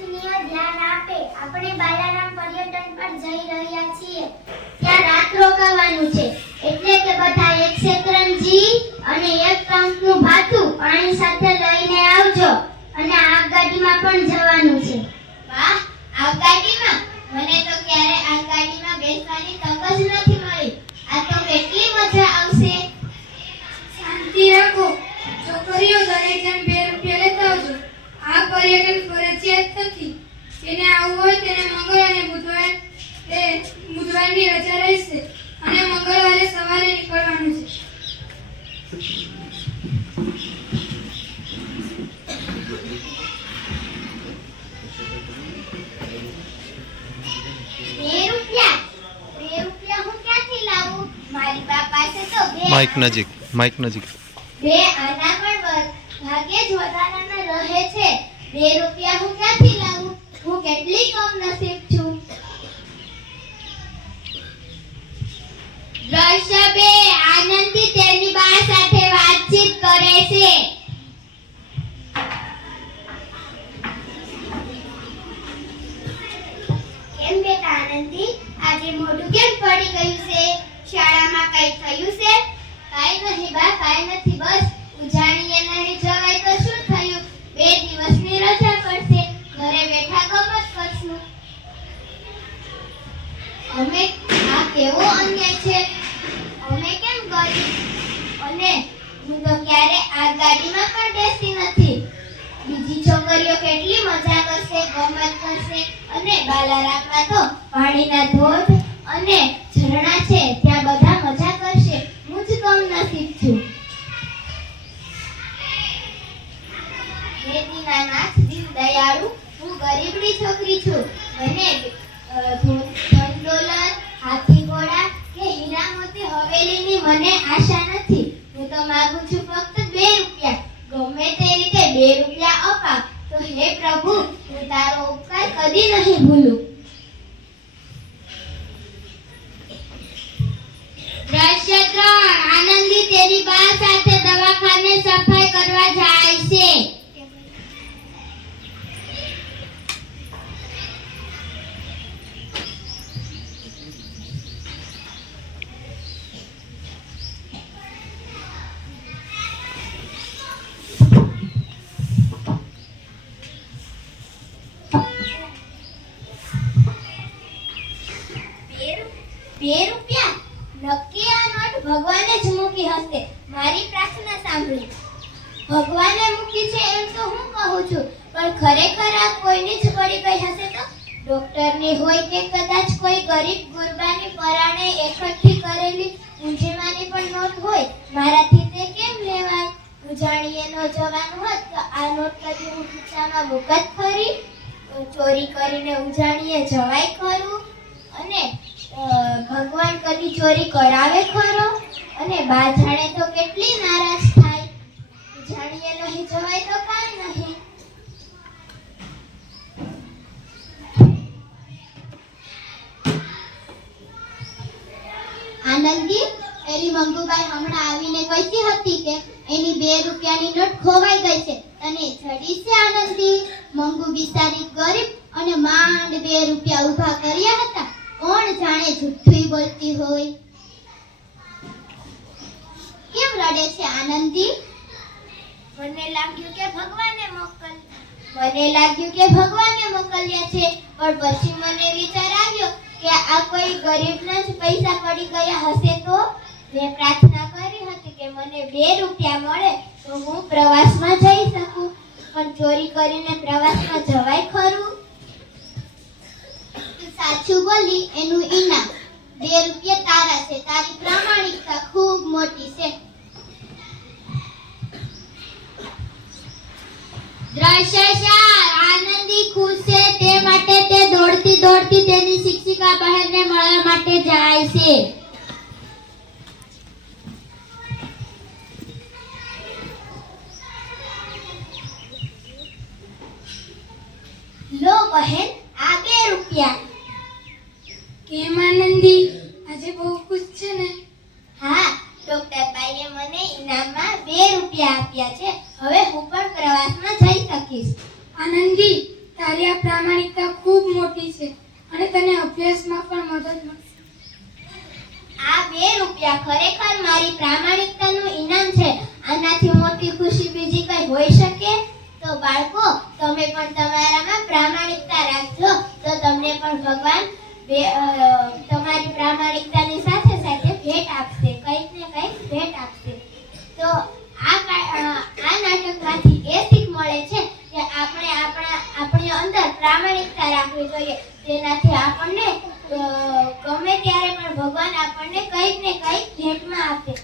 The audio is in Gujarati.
પ્રેક્ષનીય ધ્યાન આપે. આપણે બાલારામ પર્યટન પર જઈ રહ્યા છીએ. ત્યાં રાત રોકાવાનું છે. એટલે કે બધા એક શેતરંજી અને એક કંકનું ભાથું માઇક નજીક માઇક નજીક. બે આના પણ ભાગ્ય જ રહે છે. બે રૂપિયા હું ક્યાંથી લાવું? હું કેટલી કમ નસીબ છું? દ્રશ્યબે આનંદથી તેની બા સાથે વાતચીત કરે છે. કેમ બેટા આનંદી? આજે મોઢું કેમ પડી ગયું છે? શાળામાં કઈ થયું છે? અમે આ કેવો અન્યાય છે? અમે કેમ ગરીબ? અને હું તો ક્યારે આ ગાડીમાં પણ બેસી નથી. બીજી છોકરીઓ કેટલી મજા કરશે, ગમત કરશે, અને બાલારામમાં તો પાણીના ધોધ અને ઝરણા છે, ત્યાં બધા મજા ગમે તે રીતે બે રૂપિયા અપાવ. તો હે પ્રભુ, હું તારો ઉપકાર કદી નહીં ભૂલું. દ્રશ્ય ત્રણ આનંદી, તેરી બા સાથે બે રૂપિયા? નક્કી આ નોટ ભગવાને જ મૂકી હશે. મારી પ્રાર્થના સાંભળી. ભગવાને મૂકી છે એમ તો હું કહું છું, પણ ખરેખર આ કોઈની જ પડી ગઈ હશે તો? ડોક્ટરની હોય કે કદાચ કોઈ ગરીબ ગુરબાની પરાણે એકઠી કરેલી ઊંઝીમાની પણ નોટ હોય, મારાથી તે કેમ લેવાય? ઉજાણીએ ન જવાનું હોત તો આ નોટ કદી હું ખિસ્સામાં મુકત ખરી? ચોરી કરીને ઉજાણીએ જવાય ખરું? અને ભગવાન કદી ચોરી કરાવે ખરો? અને બા જાણે તો કેટલી નારાજ થાય. જાણીએ નહીં, જવાય તો કાંઈ નહીં. આનંદી એની મંગુબાઈ હમણાં આવીને કહેતી હતી કે એની બે રૂપિયાની નોટ ખોવાઈ ગઈ છે. અને જડી છે આનંદી મંગુ બિચારી ગરીબ અને માંડ બે રૂપિયા ઊભા કર્યા હતા. કોણ જાણે જુઠ્ઠું બોલતી હોય? કેમ રડે છે આનંદી? મને લાગ્યું કે ભગવાને મોકલ મને લાગ્યું કે ભગવાને મોકલ્યા છે પણ પછી મને વિચાર આવ્યો કે આ કોઈ ગરીબના જ પૈસા પડી ગયા હશે તો? મેં પ્રાર્થના કરી હતી કે મને બે રૂપિયા મળે તો હું પ્રવાસમાં જઈ શકું પણ ચોરી કરીને પ્રવાસમાં જવાય ખરું? સાચું બોલી એનું ઈનામ. બે રૂપિયા તારા છે. તારી પ્રામાણિકતા ખૂબ મોટી છે. દ્રશ્ય આનંદી ખુશ છે. તે માટે તે દોડતી દોડતી તેની શિક્ષિકા બહેનને મળવા માટે જાય છે. લો બહેન. રૂપિયા આપ્યા છે. હવે હું પણ પ્રવાસમાં જઈ શકીશ. આનંદી તારી આ પ્રામાણિકતા ખૂબ મોટી છે અને તને અભ્યાસમાં પણ મદદ મળશે. આ બે રૂપિયા ખરેખર મારી પ્રામાણિકતાનું ઇનામ છે. આનાથી મોટી ખુશી બીજી કઈ હોઈ શકે? તો બાળકો તમે પણ તમારામાં પ્રામાણિકતા રાખજો. તો તમને પણ ભગવાન તમારી પ્રામાણિકતાની સાથે સાથે ભેટ આપશે કંઈક ને કંઈક ભેટ આપશે તો આ કા- અ, આ નાટકમાંથી એ શીખ મળે છે કે આપણે આપણા, આપણી અંદર પ્રામાણિકતા રાખવી જોઈએ. તેનાથી આપણને ગમે ત્યારે પણ ભગવાન આપણને કંઈક ને કંઈક ભેટમાં આપે